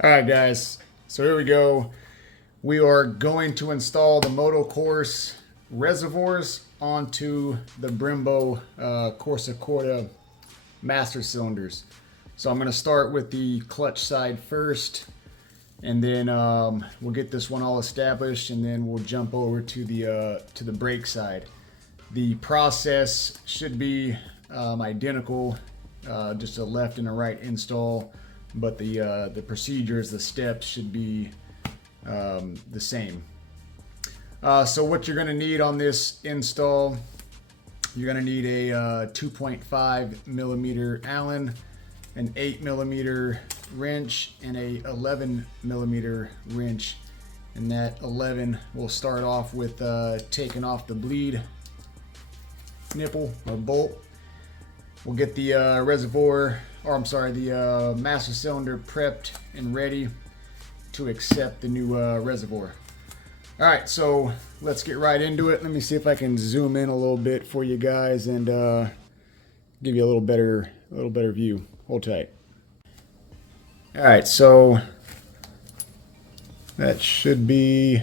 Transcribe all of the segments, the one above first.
All right, guys. So here we go. We are going to install the Motocorse reservoirs onto the Brembo Corsa Corta master cylinders. So I'm going to start with the clutch side first, and then we'll get this one all established, and then we'll jump over to the brake side. The process should be identical, just a left and a right install, but the procedures, the steps should be the same. So what you're going to need on this install, you're going to need a 2.5 millimeter Allen, an 8 millimeter wrench, and a 11 millimeter wrench. And that 11 will start off with taking off the bleed nipple or bolt. We'll get the the master cylinder prepped and ready to accept the new reservoir. All right, so let's get right into it. Let me see if I can zoom in a little bit for you guys and give you a little better view. Hold tight. All right, so that should be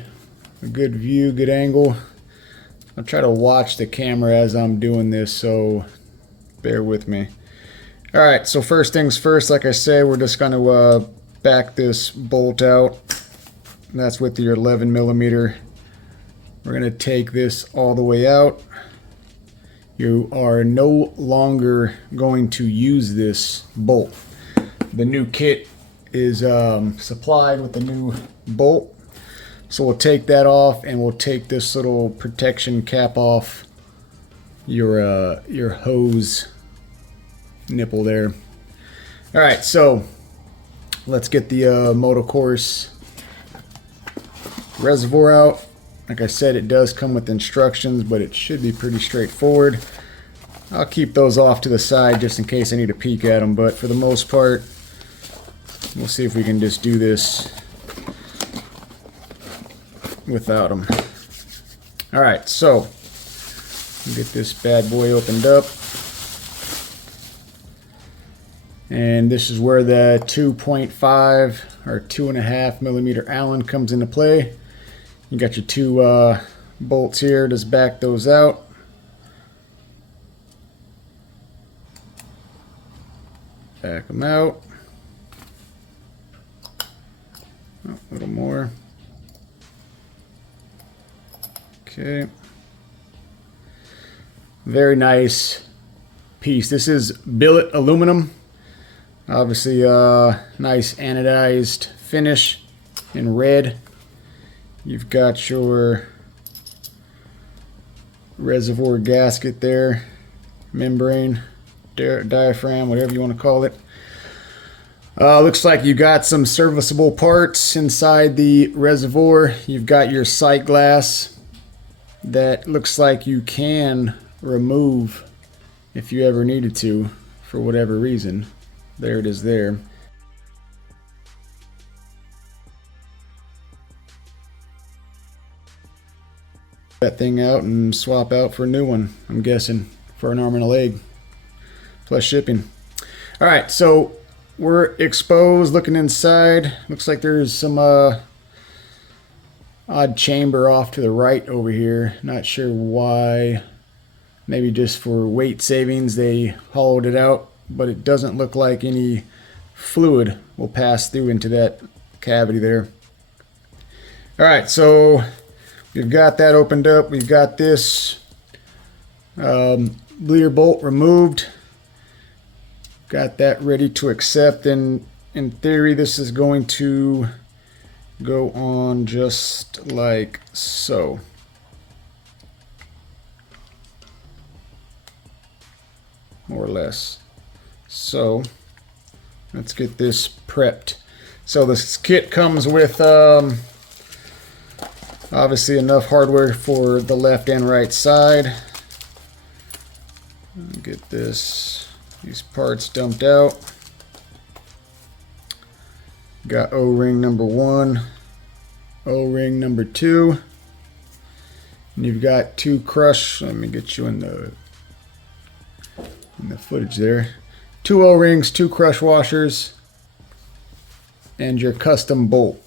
a good view, good angle. I'll try to watch the camera as I'm doing this, so bear with me. All right, so first things first, like I said, we're just going to back this bolt out. That's with your 11 millimeter. We're going to take this all the way out. You are no longer going to use this bolt. The new kit is supplied with the new bolt. So we'll take that off, and we'll take this little protection cap off your hose nipple there. All right, so let's get the Motocorse reservoir out. Like I said, it does come with instructions, but it should be pretty straightforward. I'll keep those off to the side just in case I need to peek at them, but for the most part, we'll see if we can just do this without them. All right, so get this bad boy opened up. And this is where the 2.5 or 2.5 millimeter Allen comes into play. You got your two bolts here. Just back those out. Back them out. Oh, a little more. Okay. Very nice piece. This is billet aluminum. Obviously, nice anodized finish in red. You've got your reservoir gasket there, membrane, diaphragm, whatever you want to call it. Looks like you got some serviceable parts inside the reservoir. You've got your sight glass that looks like you can remove if you ever needed to for whatever reason. There it is there. That thing out and swap out for a new one, I'm guessing, for an arm and a leg, plus shipping. All right, so we're exposed, looking inside. Looks like there's some odd chamber off to the right over here. Not sure why. Maybe just for weight savings they hollowed it out, but it doesn't look like any fluid will pass through into that cavity there. All right, so we've got that opened up. We've got this bleeder bolt removed. Got that ready to accept, and in theory this is going to go on just like so. More or less. So let's get this prepped. So this kit comes with obviously enough hardware for the left and right side. Get these parts dumped out. Got O-ring number 1, O-ring number 2, and you've got two crush. Let me get you in the footage there. Two O-rings, two crush washers, and your custom bolt.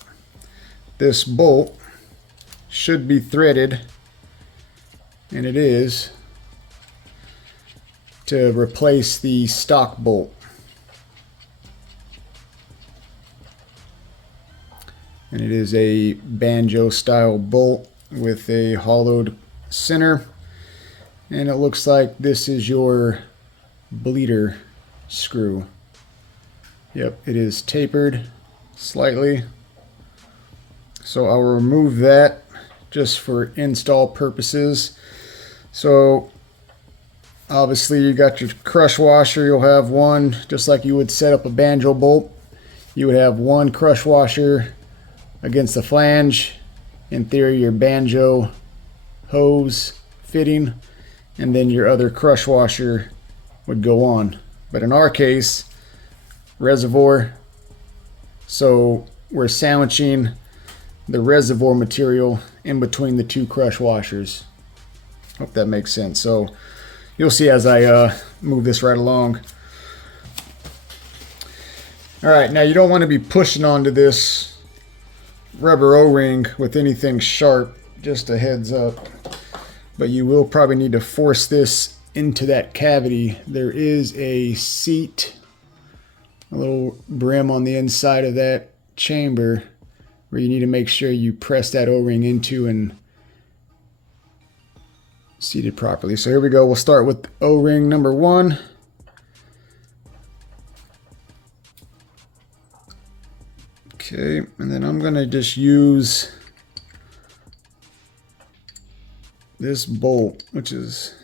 This bolt should be threaded, and it is, to replace the stock bolt. And it is a banjo style bolt with a hollowed center, and it looks like this is your bleeder screw. Yep, it is tapered slightly, so I'll remove that just for install purposes. So obviously you got your crush washer. You'll have one, just like you would set up a banjo bolt. You would have one crush washer against the flange, in theory your banjo hose fitting, and then your other crush washer would go on. But in our case, reservoir, so we're sandwiching the reservoir material in between the two crush washers. Hope that makes sense. So you'll see as I move this right along. All right, now you don't want to be pushing onto this rubber O-ring with anything sharp, just a heads up. But you will probably need to force this into that cavity. There is a seat, a little brim on the inside of that chamber where you need to make sure you press that O-ring into and seat it properly. So here we go. We'll start with O-ring number 1. Okay, and then I'm gonna just use this bolt, which is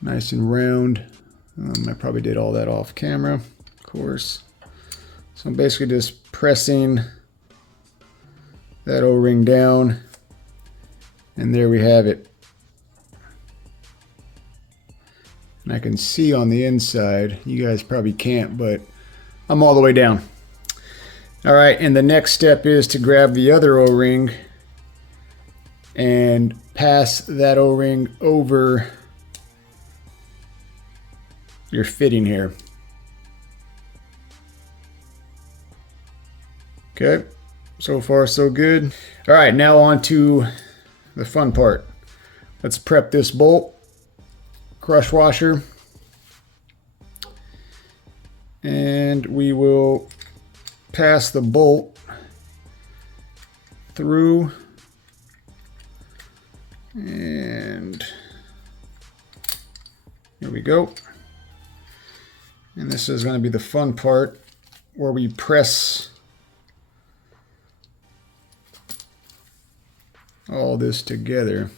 nice and round. I probably did all that off camera, of course. So I'm basically just pressing that O-ring down, and there we have it. And I can see on the inside, you guys probably can't, but I'm all the way down. All right, and the next step is to grab the other O-ring and pass that O-ring over your fitting here. Okay, so far so good. All right, now on to the fun part. Let's prep this bolt, crush washer, and we will pass the bolt through, and here we go. And this is going to be the fun part where we press all this together.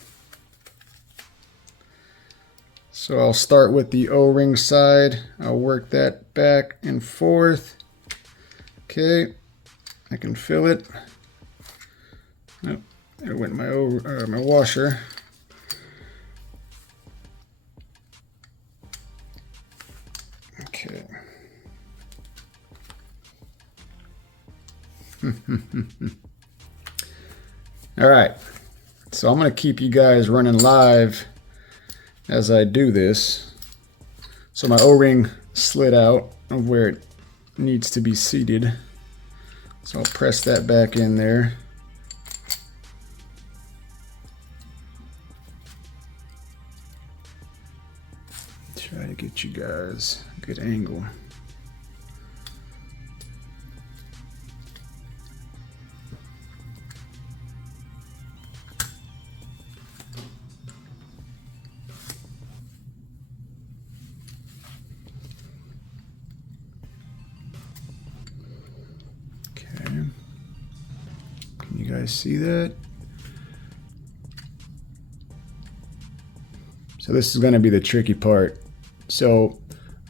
So I'll start with the O-ring side. I'll work that back and forth. Okay, I can feel it. Oh, there went my washer. Okay. All right, so I'm going to keep you guys running live as I do this. So my O-ring slid out of where it needs to be seated. So I'll press that back in there. Try to get you guys a good angle. Can you guys see that? So this is going to be the tricky part. So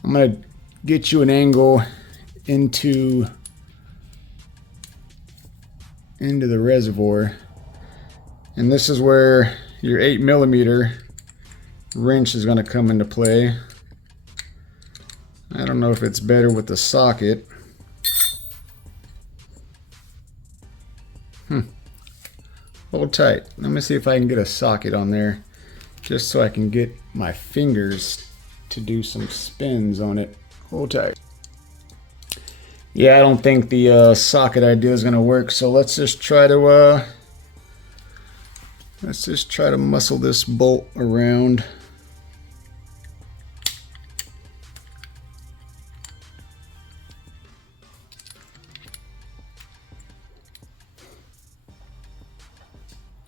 I'm going to get you an angle into the reservoir, and this is where your 8mm wrench is going to come into play. I don't know if it's better with the socket. Hold tight. Let me see if I can get a socket on there, just so I can get my fingers to do some spins on it. Hold tight. Yeah, I don't think the socket idea is gonna work. So let's just try to muscle this bolt around.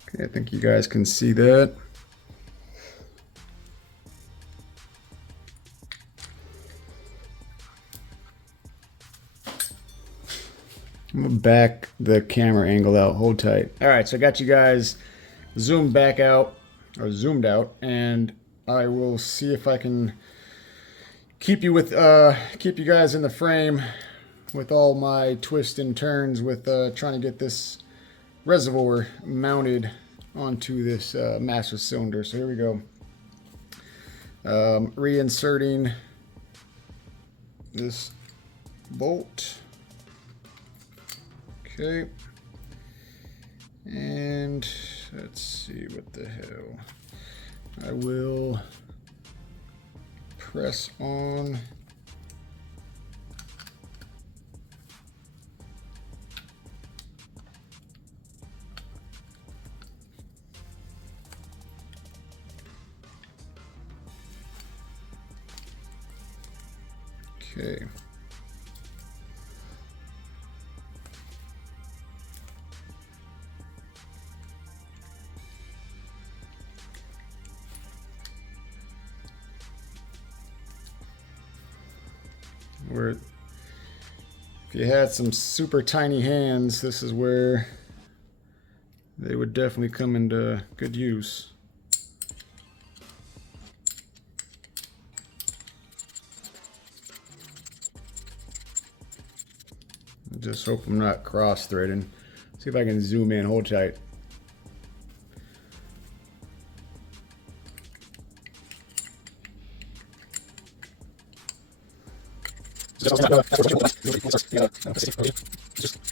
Okay, I think you guys can see that. I'm gonna back the camera angle out. Hold tight. All right, so I got you guys zoomed back out, or zoomed out, and I will see if I can keep you guys in the frame with all my twists and turns with trying to get this reservoir mounted onto this master cylinder. So here we go. Reinserting this bolt. Okay, and let's see, what the hell. I will press on. Okay. Where if you had some super tiny hands, this is where they would definitely come into good use. Just hope I'm not cross-threading. See if I can zoom in. Hold tight.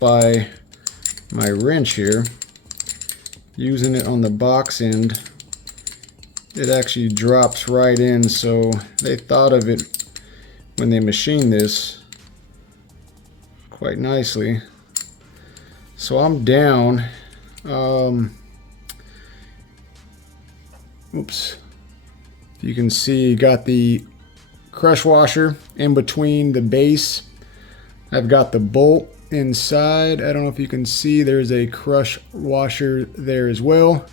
By my wrench here, using it on the box end, it actually drops right in. So they thought of it when they machined this quite nicely. So I'm down. Oops. You can see, got the crush washer in between the base. I've got the bolt inside. I don't know if you can see, there's a crush washer there as well.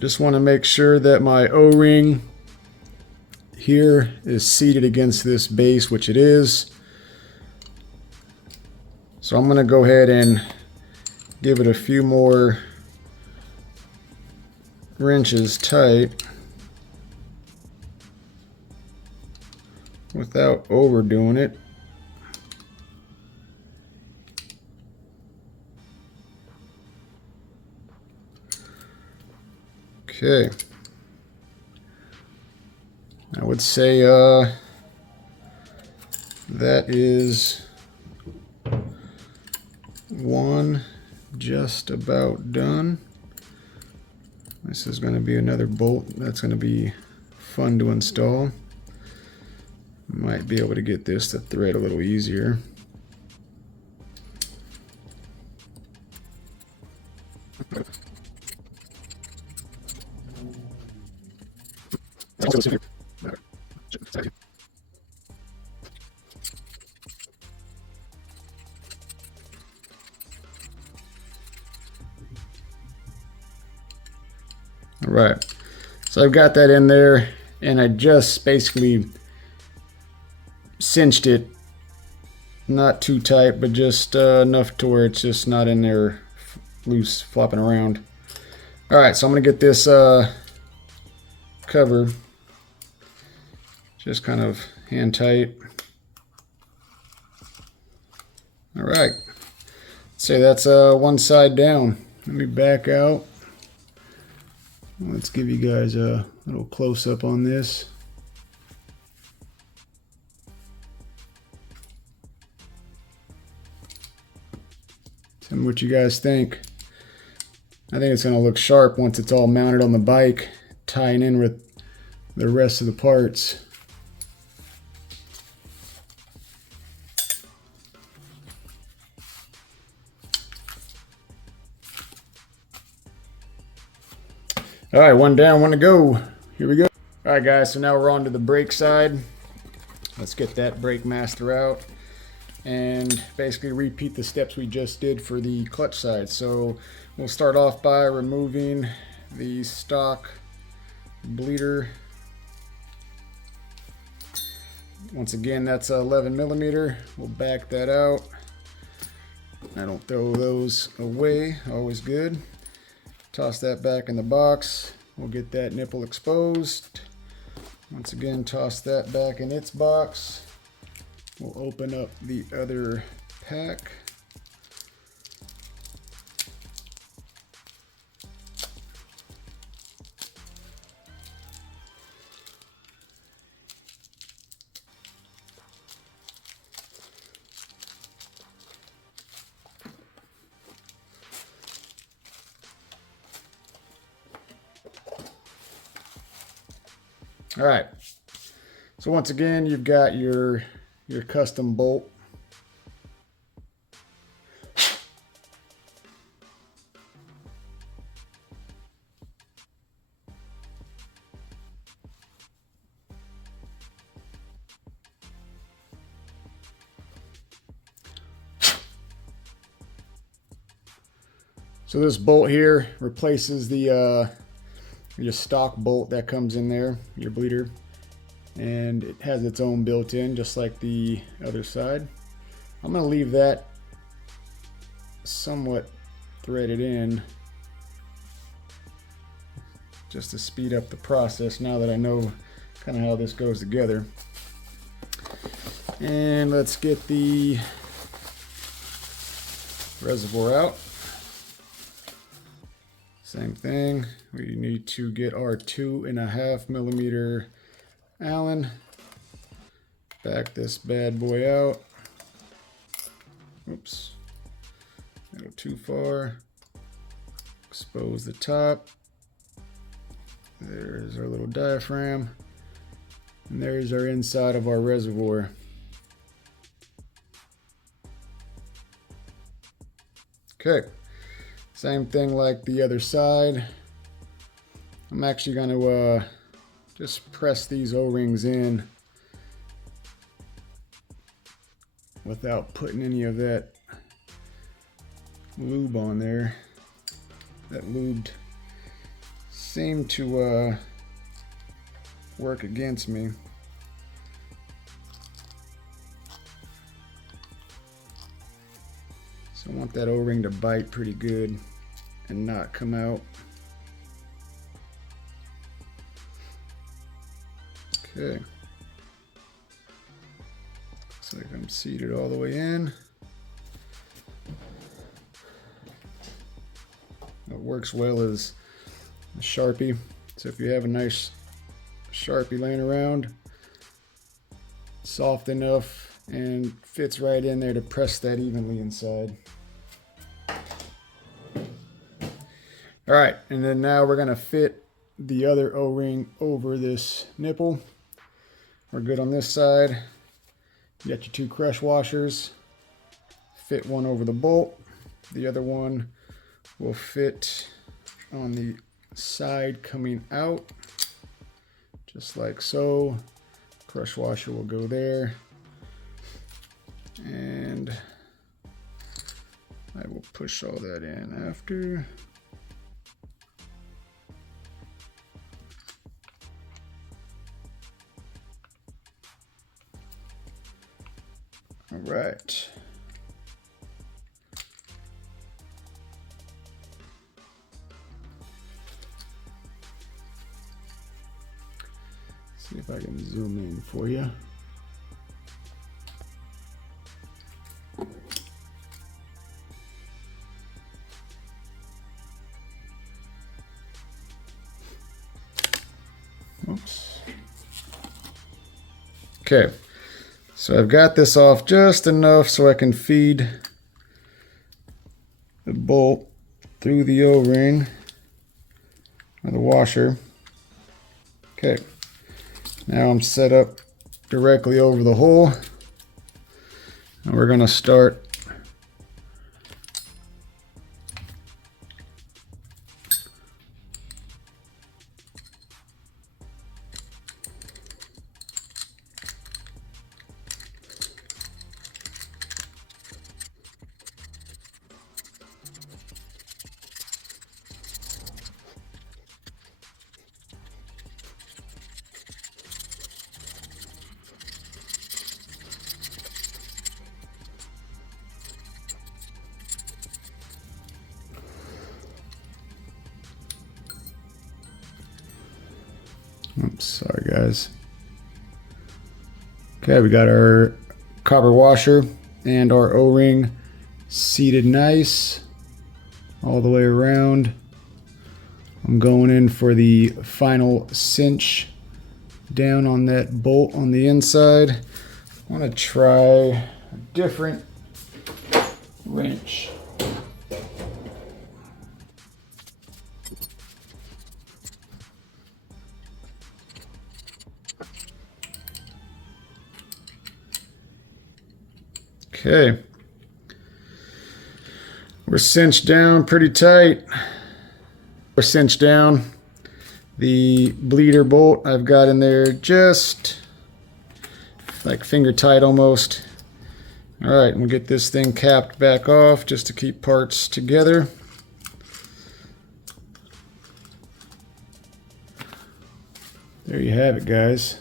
Just want to make sure that my O-ring here is seated against this base, which it is. So I'm going to go ahead and give it a few more wrenches tight without overdoing it. Okay. I would say that is one just about done. This is going to be another bolt that's going to be fun to install. Might be able to get this to thread a little easier. All right, so I've got that in there, and I just basically cinched it, not too tight, but just enough to where it's just not in there loose, flopping around. All right, so I'm gonna get this cover just kind of hand tight. All right, say that's one side down. Let me back out. Let's give you guys a little close-up on this. Tell me what you guys think. I think it's going to look sharp once it's all mounted on the bike, tying in with the rest of the parts. All right, one down, one to go. Here we go. All right, guys, so now we're on to the brake side. Let's get that brake master out and basically repeat the steps we just did for the clutch side. So we'll start off by removing the stock bleeder. Once again, that's 11 millimeter. We'll back that out. I don't throw those away, always good. Toss that back in the box. We'll get that nipple exposed. Once again, toss that back in its box. We'll open up the other pack. All right, so once again, you've got your custom bolt. So this bolt here replaces the your stock bolt that comes in there, your bleeder, and it has its own built-in, just like the other side. I'm going to leave that somewhat threaded in just to speed up the process now that I know kind of how this goes together. And let's get the reservoir out. Same thing, we need to get our 2.5 millimeter Allen. Back this bad boy out. Oops, a little too far. Expose the top. There's our little diaphragm. And there's our inside of our reservoir. Okay. Same thing like the other side. I'm actually going to just press these O-rings in without putting any of that lube on there. That lube seemed to work against me. So I want that O-ring to bite pretty good and not come out. Okay. Looks like I'm seated all the way in. What works well is a Sharpie. So if you have a nice Sharpie laying around, soft enough and fits right in there to press that evenly inside. All right, and then now we're gonna fit the other O-ring over this nipple. We're good on this side. You got your 2 crush washers. Fit one over the bolt. The other one will fit on the side coming out, just like so. Crush washer will go there. And I will push all that in after. All right. See if I can zoom in for you. Oops. Okay. So I've got this off just enough so I can feed the bolt through the O-ring or the washer. Okay, now I'm set up directly over the hole, and we're going to start Oops, sorry guys. Okay, we got our copper washer and our O-ring seated nice all the way around. I'm going in for the final cinch down on that bolt on the inside. I want to try a different wrench. Okay, we're cinched down pretty tight. We're cinched down. The bleeder bolt I've got in there just like finger tight almost. All right, we'll get this thing capped back off just to keep parts together. There you have it, guys.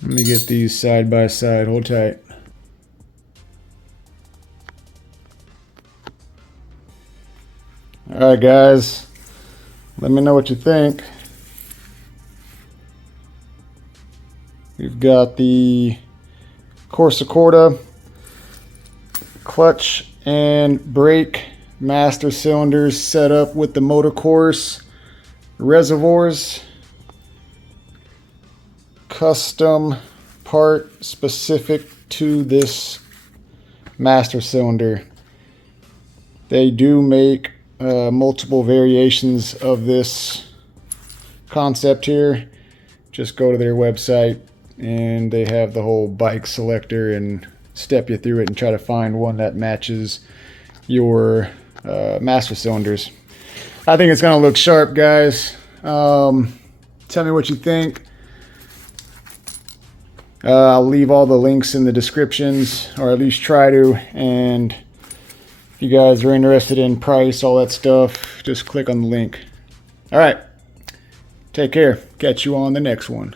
Let me get these side by side. Hold tight. All right, guys. Let me know what you think. We've got the Corsa clutch and brake master cylinders set up with the Motocorse reservoirs. Custom part specific to this master cylinder. They do make multiple variations of this concept here. Just go to their website and they have the whole bike selector and step you through it and try to find one that matches your master cylinders. I think it's gonna look sharp, guys. Tell me what you think. I'll leave all the links in the descriptions, or at least try to, and if you guys are interested in price, all that stuff, just click on the link. All right, take care. Catch you on the next one.